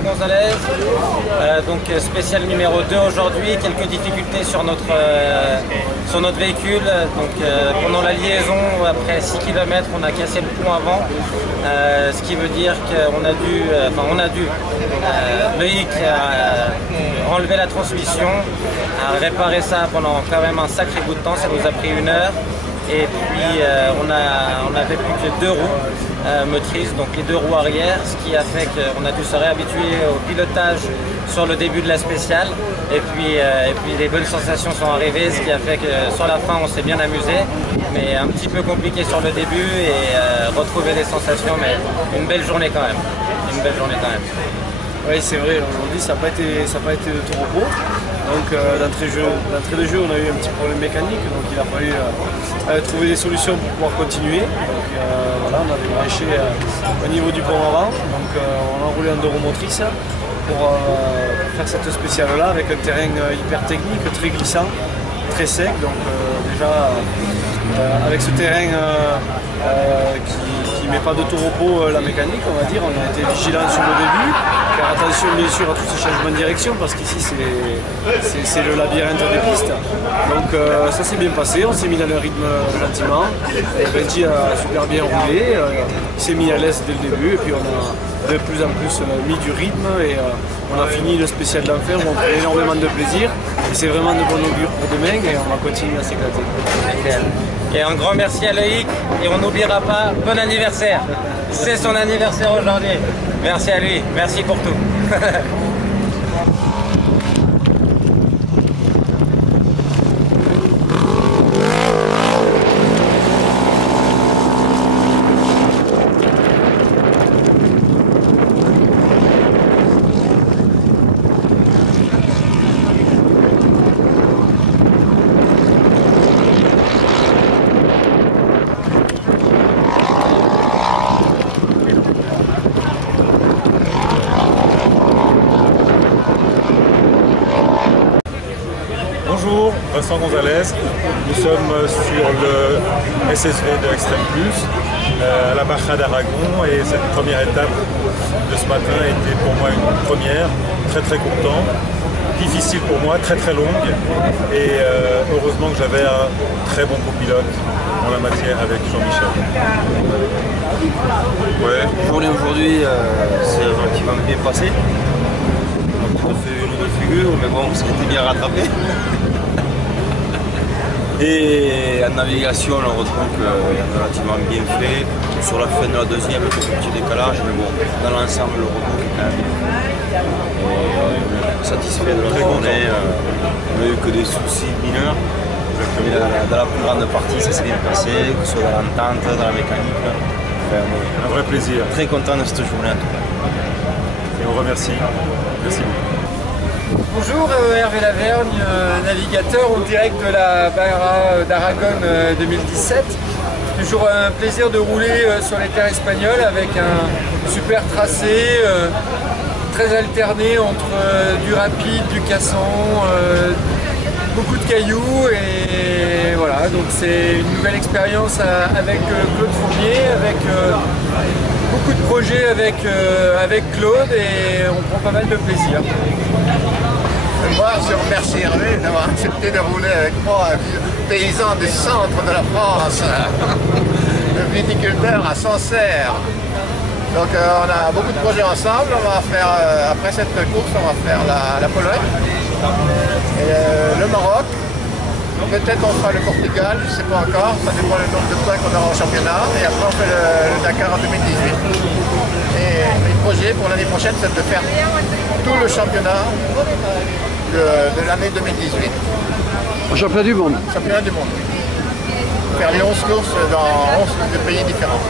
Vincent Gonzalez, donc spécial numéro 2 aujourd'hui. Quelques difficultés sur notre véhicule. Donc, pendant la liaison, après 6 km, on a cassé le pont avant, ce qui veut dire qu'on a dû, Loïc a enlevé la transmission, a réparé ça pendant quand même un sacré bout de temps, ça nous a pris 1 heure. Et puis on n'avait plus que 2 roues motrices, donc les 2 roues arrière, ce qui a fait qu'on a dû se réhabituer au pilotage sur le début de la spéciale. Et puis les bonnes sensations sont arrivées, ce qui a fait que sur la fin on s'est bien amusé, mais un petit peu compliqué sur le début et retrouver les sensations, mais une belle journée quand même. Une belle journée quand même. Oui, c'est vrai, aujourd'hui ça n'a pas été de tout repos. Donc d'entrée de jeu, on a eu un petit problème mécanique, donc il a fallu trouver des solutions pour pouvoir continuer. Donc voilà, on avait branché au niveau du pont avant, donc on a enroulé en 2 roues motrices pour faire cette spéciale-là avec un terrain hyper technique, très glissant, très sec. Donc déjà avec ce terrain qui ne met pas de tout repos la mécanique, on va dire, on a été vigilant sur le début. Faire attention bien sûr à tous ces changements de direction parce qu'ici c'est le labyrinthe des pistes. Donc ça s'est bien passé, on s'est mis dans le rythme gentiment. Benji a super bien roulé, il s'est mis à l'aise dès le début et puis on a de plus en plus mis du rythme et on a fini le spécial d'enfer où on prend énormément de plaisir et c'est vraiment de bon augure pour demain et on va continuer à s'éclater. Et un grand merci à Loïc et on n'oubliera pas, bon anniversaire. C'est son anniversaire aujourd'hui. Merci à lui, merci pour tout. Bonjour, Vincent Gonzalez. Nous sommes sur le SSV de Extreme Plus à la Baja d'Aragon et cette première étape de ce matin était pour moi une première, très content, difficile pour moi, très longue et heureusement que j'avais un très bon copilote en la matière avec Jean-Michel. Ouais, journée aujourd'hui c'est relativement bien passé. On a fait une autre figure, mais bon, ça a été bien rattrapé. Et en navigation, on retrouve qu'il est relativement bien fait. Sur la fin de la deuxième, quelques petits décalages, mais bon, dans l'ensemble, le retour est quand même bien fait. Et on est satisfait de la journée. On n'a eu que des soucis mineurs. Mais dans la plus grande partie, ça s'est bien passé, que ce soit dans l'entente, dans la mécanique. Enfin, Un vrai plaisir. Très content de cette journée en tout cas. Et on remercie. Merci beaucoup. Bonjour, Hervé Lavergne, navigateur en direct de la Baja d'Aragon 2017. Toujours un plaisir de rouler sur les terres espagnoles avec un super tracé, très alterné entre du rapide, du cassant, beaucoup de cailloux et voilà, donc c'est une nouvelle expérience avec Claude Fournier, avec beaucoup de projets avec Claude et on prend pas mal de plaisir. Moi, je remercie Hervé d'avoir accepté de rouler avec moi, un paysan du centre de la France, le viticulteur à Sancerre. Donc on a beaucoup de projets ensemble. On va faire, après cette course, on va faire la Pologne, et, le Maroc. Peut-être on fera le Portugal, je ne sais pas encore, ça dépend du nombre de points qu'on aura au championnat. Et après on fait le Dakar en 2018. Et le projet pour l'année prochaine, c'est de faire tout le championnat de l'année 2018. Au championnat du monde. Championnat du monde. Faire les 11 courses dans 11 pays différents.